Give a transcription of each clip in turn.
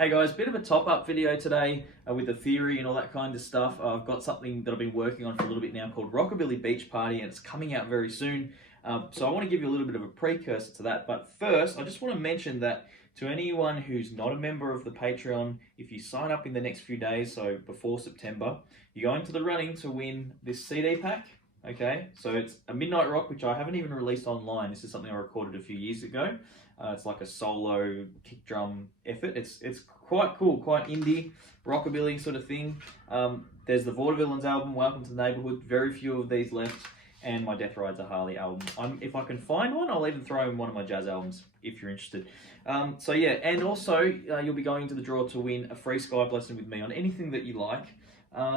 Hey guys, bit of a top-up video today with the theory and all that kind of stuff. I've got something that I've been working on for a little bit now called Rockabilly Beach Party, and it's coming out very soon. So I want to give you a little bit of a precursor to that. But first, I just want to mention that to anyone who's not a member of the Patreon, if you sign up in the next few days, so before September, you're going to the running to win this CD pack. Okay, so it's a Midnight Rock, which I haven't even released online. This is something I recorded a few years ago. It's like a solo kick drum effort. It's quite cool, quite indie, rockabilly sort of thing. There's the Vaudevillains album, Welcome to the Neighborhood. Very few of these left. And my Death Rides a Harley album. If I can find one, I'll even throw in one of my jazz albums if you're interested. So yeah, and also you'll be going to the draw to win a free Skype lesson with me on anything that you like.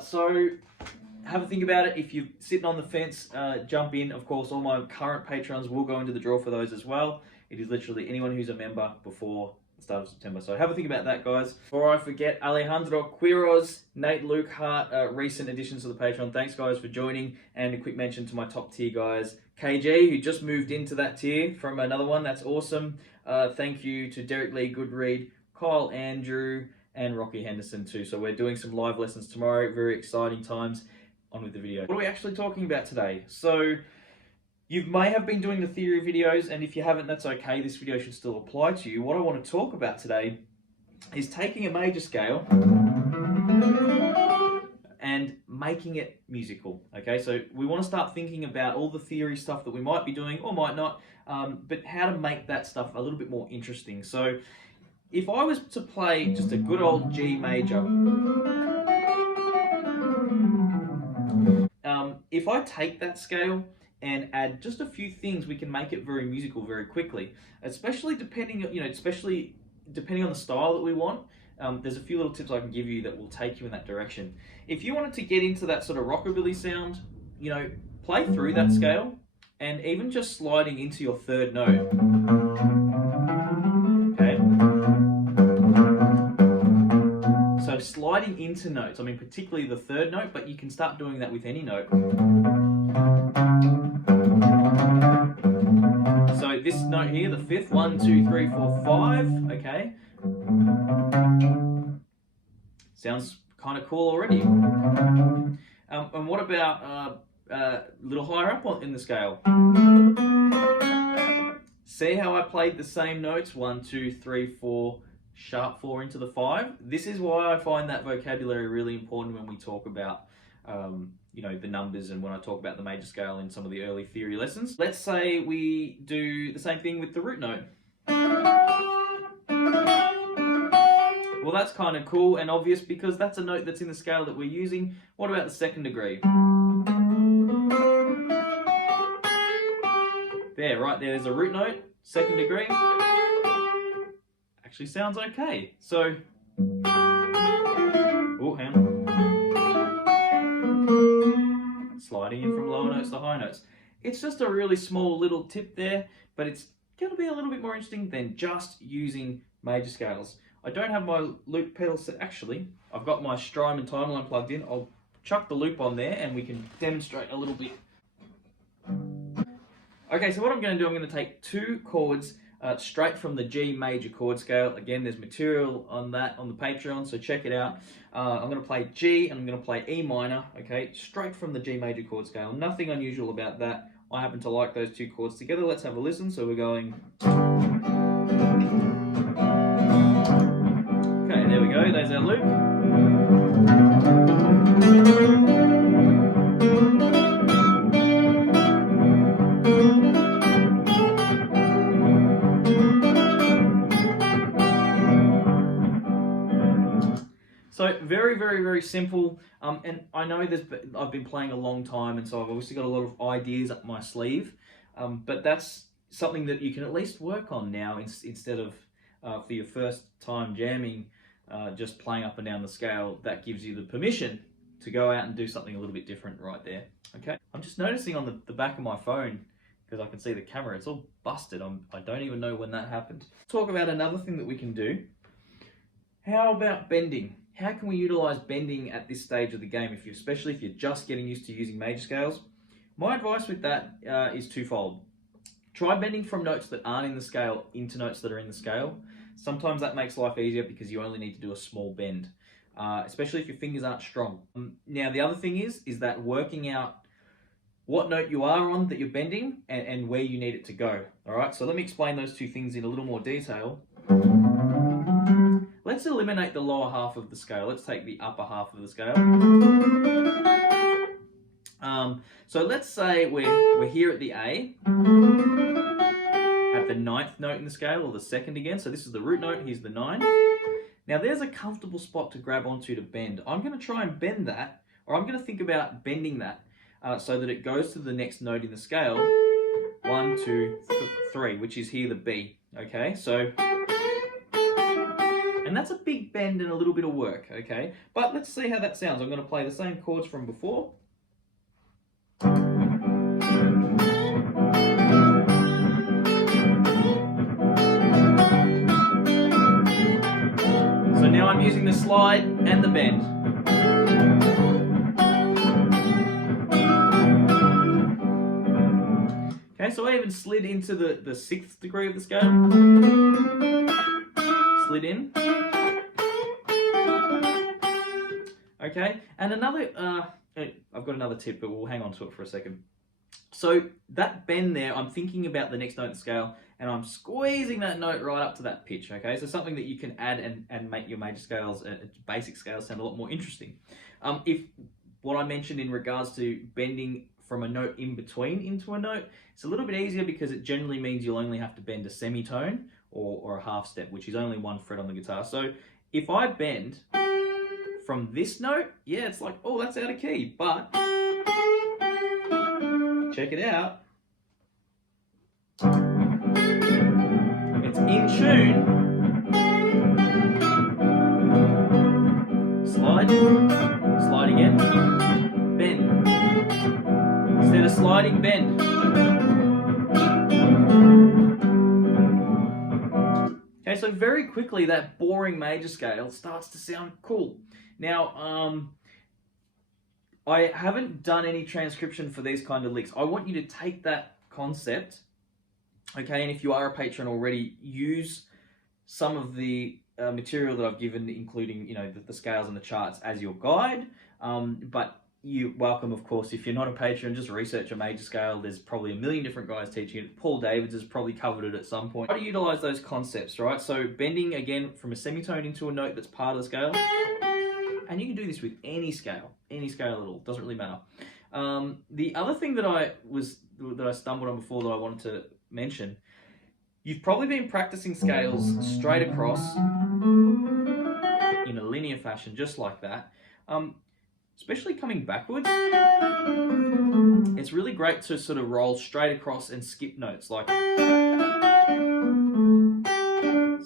So have a think about it. If you're sitting on the fence, jump in. Of course, all my current patrons will go into the draw for those as well. It is literally anyone who's a member before the start of September. So have a think about that, guys. Before I forget, Alejandro Quiroz, Nate Luke Hart, recent additions to the Patreon. Thanks, guys, for joining. And a quick mention to my top tier guys. KG, who just moved into that tier from another one. That's awesome. Thank you to Derek Lee Goodread, Kyle Andrew, and Rocky Henderson too. So we're doing some live lessons tomorrow. Very exciting times. On with the video. What are we actually talking about today? So you may have been doing the theory videos, and if you haven't, that's okay. This video should still apply to you. What I want to talk about today is taking a major scale and making it musical. Okay, so we want to start thinking about all the theory stuff that we might be doing or might not, but how to make that stuff a little bit more interesting. So if I was to play just a good old G major, if I take that scale and add just a few things, we can make it very musical very quickly. Especially depending, especially depending on the style that we want. There's a few little tips I can give you that will take you in that direction. If you wanted to get into that sort of rockabilly sound, play through that scale and even just sliding into your third note. Okay. So sliding into notes, I mean particularly the third note, but you can start doing that with any note. So this note here, the fifth, 1, 2, 3, 4, 5, okay. Sounds kind of cool already. And what about a little higher up in the scale? See how I played the same notes, 1, 2, 3, 4, sharp 4 into the 5. This is why I find that vocabulary really important when we talk about the numbers and when I talk about the major scale in some of the early theory lessons. Let's say we do the same thing with the root note. Well, that's kind of cool and obvious because that's a note that's in the scale that we're using. What about the second degree? There, right there's a root note, second degree. Actually sounds okay. So, oh, hang on. Sliding in from lower notes to high notes. It's just a really small little tip there, but it's going to be a little bit more interesting than just using major scales. I don't have my loop pedal set. Actually, I've got my Strymon timeline plugged in. I'll chuck the loop on there and we can demonstrate a little bit. Okay, so what I'm going to do, I'm going to take two chords straight from the G major chord scale. Again, there's material on that on the Patreon, so check it out. I'm going to play G and I'm going to play E minor, okay, straight from the G major chord scale. Nothing unusual about that. I happen to like those two chords together. Let's have a listen. So we're going. Okay, there we go. There's our loop. So very, very, very simple. And I know I've been playing a long time, and so I've obviously got a lot of ideas up my sleeve. But that's something that you can at least work on now instead of for your first time jamming, just playing up and down the scale. That gives you the permission to go out and do something a little bit different right there. Okay. I'm just noticing on the back of my phone, because I can see the camera, it's all busted. I don't even know when that happened. Talk about another thing that we can do. How about bending? How can we utilize bending at this stage of the game, especially if you're just getting used to using major scales? My advice with that is twofold. Try bending from notes that aren't in the scale into notes that are in the scale. Sometimes that makes life easier because you only need to do a small bend, especially if your fingers aren't strong. Now, the other thing is that working out what note you are on that you're bending and where you need it to go. All right, so let me explain those two things in a little more detail. Let's eliminate the lower half of the scale. Let's take the upper half of the scale. So let's say we're here at the A, at the 9th note in the scale, or the 2nd again. So this is the root note, here's the 9. Now there's a comfortable spot to grab onto to bend. I'm going to try and bend that, or I'm going to think about bending that so that it goes to the next note in the scale, 1, 2, 3, which is here the B. Okay, so, and that's a big bend and a little bit of work, okay? But let's see how that sounds. I'm going to play the same chords from before. So now I'm using the slide and the bend. Okay, so I even slid into the 6th degree of the scale. Slid in. Okay, and another, I've got another tip, but we'll hang on to it for a second. So that bend there, I'm thinking about the next note in the scale, and I'm squeezing that note right up to that pitch, okay? So something that you can add and make your major scales, basic scales, sound a lot more interesting. If what I mentioned in regards to bending from a note in between into a note, it's a little bit easier because it generally means you'll only have to bend a semitone or a half step, which is only 1 fret on the guitar. So if I bend from this note, yeah, it's like, oh, that's out of key, but check it out. It's in tune. Slide, slide again, bend. Instead of sliding, bend. Okay, so very quickly that boring major scale starts to sound cool. Now, I haven't done any transcription for these kind of licks. I want you to take that concept, okay, and if you are a patron already, use some of the material that I've given, including, you know, the scales and the charts as your guide, but you're welcome, of course, if you're not a patron, just research a major scale. There's probably a million different guys teaching it. Paul Davids has probably covered it at some point. How to utilize those concepts, right? So bending, again, from a semitone into a note that's part of the scale. And you can do this with any scale at all, doesn't really matter. The other thing that I stumbled on before that I wanted to mention, you've probably been practicing scales straight across in a linear fashion, just like that. Especially coming backwards, it's really great to sort of roll straight across and skip notes, like,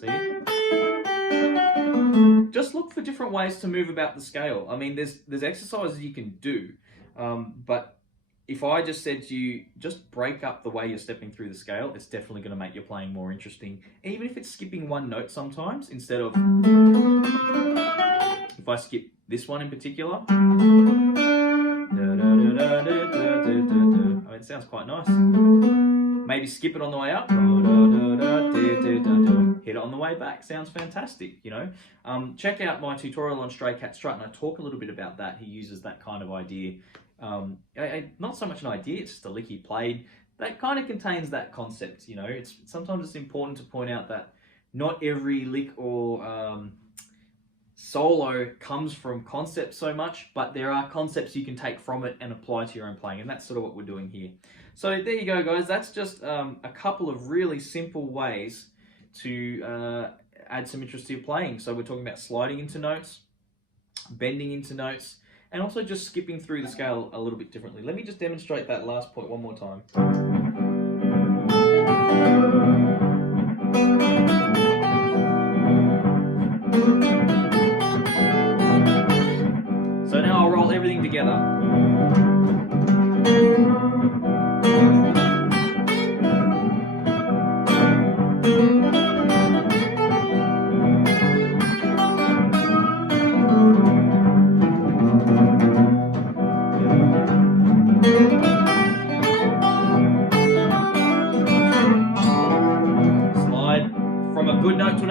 see? Just look for different ways to move about the scale. I mean, there's exercises you can do, but if I just said to you, just break up the way you're stepping through the scale, it's definitely going to make your playing more interesting. Even if it's skipping one note sometimes, instead of, if I skip this one in particular, I mean, it sounds quite nice. Maybe skip it on the way up, hit it on the way back, sounds fantastic, you know. Check out my tutorial on Stray Cat Strut, and I talk a little bit about that. He uses that kind of idea. Not so much an idea, it's just a lick he played that kind of contains that concept, you know. Sometimes it's important to point out that not every lick or solo comes from concept so much, but there are concepts you can take from it and apply to your own playing, and that's sort of what we're doing here. So there you go, guys. That's just a couple of really simple ways to add some interest to your playing. So we're talking about sliding into notes, bending into notes, and also just skipping through the scale a little bit differently. Let me just demonstrate that last point one more time. So now I'll roll everything together.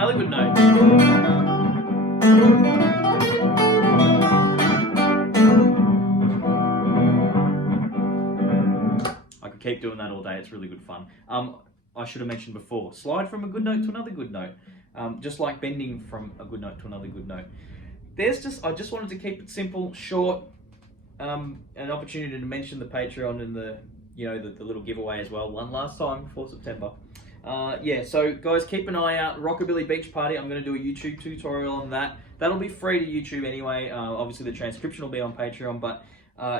another good note. I could keep doing that all day. It's really good fun. I should have mentioned before, slide from a good note to another good note, just like bending from a good note to another good note. I just wanted to keep it simple, short, an opportunity to mention the Patreon and the little giveaway as well, one last time before September. Yeah, so guys, keep an eye out. Rockabilly Beach Party, I'm going to do a YouTube tutorial on that. That'll be free to YouTube anyway. Obviously the transcription will be on Patreon, but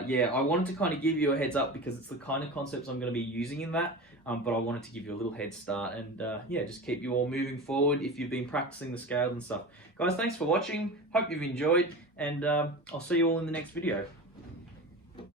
yeah, I wanted to kind of give you a heads up because it's the kind of concepts I'm going to be using in that, but I wanted to give you a little head start and yeah, just keep you all moving forward if you've been practicing the scales and stuff. Guys, thanks for watching. Hope you've enjoyed, and I'll see you all in the next video.